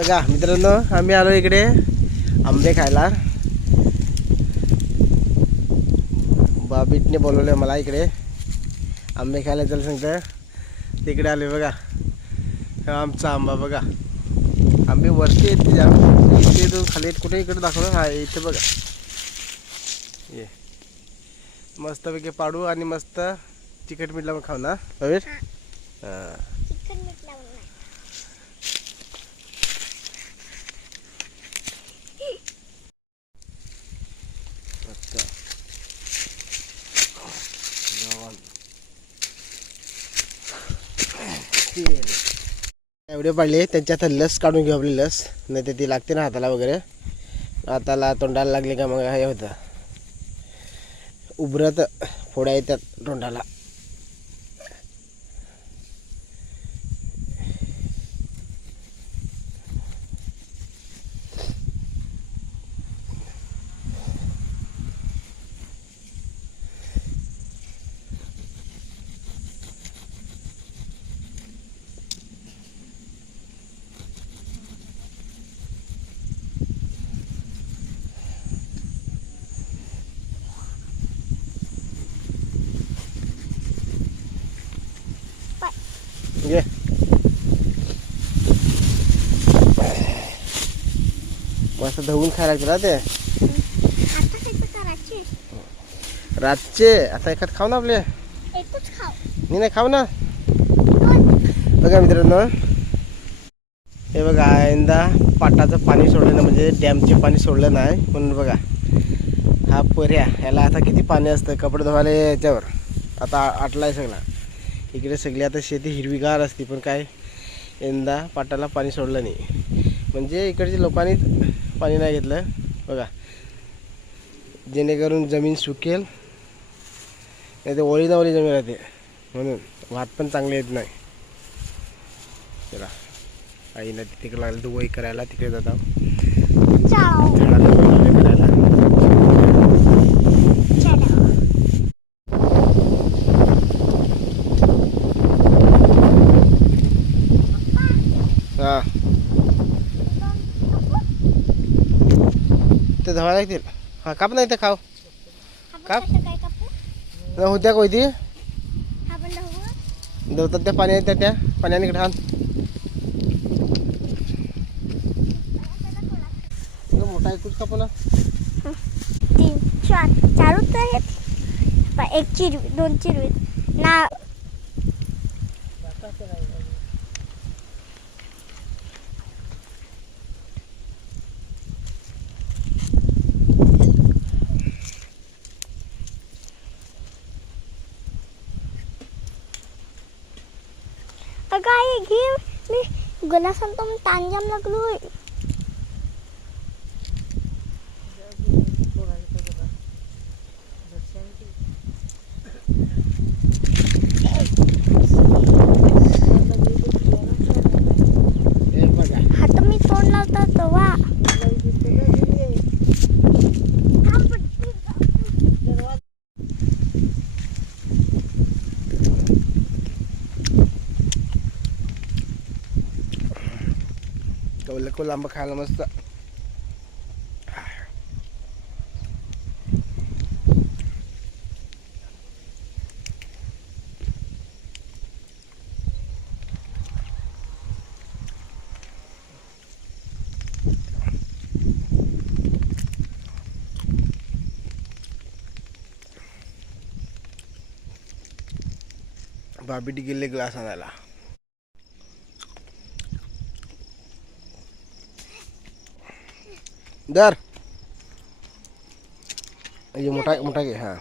बघा मित्रांनो, आम्ही आलो इकडे आंबे खायला. बाबीटने बोलवले मला इकडे आंबे खायला. चल सांगतं तिकडे आले. बघा हा आमचा आंबा. बघा आंबे वरती आहेत तिच्या, इथे तो खाली कुठे इकडे दाखवलं. हा इथे बघा, ये मस्तपैकी पाडू आणि मस्त तिखट मीठ लावून खाऊ ना बाबीट. हां एवढे पडले त्यांच्यात लस काढून घेऊ. आपली लस नाही तर ती लागते ना हाताला वगैरे. हाताला तोंडाला लागले का मग हे होतं, उभरत फोड्या येतात तोंडाला. घे मस्त धुवून खायला लागतं ना ते रातचे. आता एखाद खाऊ ना आपले, मी नाही खाऊ ना. बघा मित्रांनो, हे बघा यंदा पाटाचं पाणी सोडलं ना, म्हणजे डॅमचे पाणी सोडलं नाही म्हणून बघा हा पर्या याला आता किती पाणी असतं कपडे धुवायला याच्यावर. आता आटलाय सगळा इकडे. सगळी आता शेती हिरवीगार असते, पण काय यंदा पाटाला पाणी सोडलं नाही. म्हणजे इकडच्या लोकांनी पाणी नाही घेतलं बघा, जेणेकरून जमीन सुकेल. नाही तर ओळी ना ओळी जमीन राहते, म्हणून भात पण चांगले येत नाही. चला आईला तिकडे लागलं दुवई करायला, तिकडे जाता करायला. हां ते धवायला लागतील. हां काप नाही तर खाऊ काप होत्या कोयती दवतात त्या पाणी येत्या, त्या पाण्याने इकडे हान मोठा एकूच कापला. 3 4 चालूच आहेत. एक चिरवी 2 चिरवी ना. काय घे मी गलासन तो तांजाम लागलोय. हात मी तोंड लावता तेव्हा कवलं आंबा खायला मस्त. बाबीटी गेले ग्लास आणायला. दर मोठा मोठा घे. हां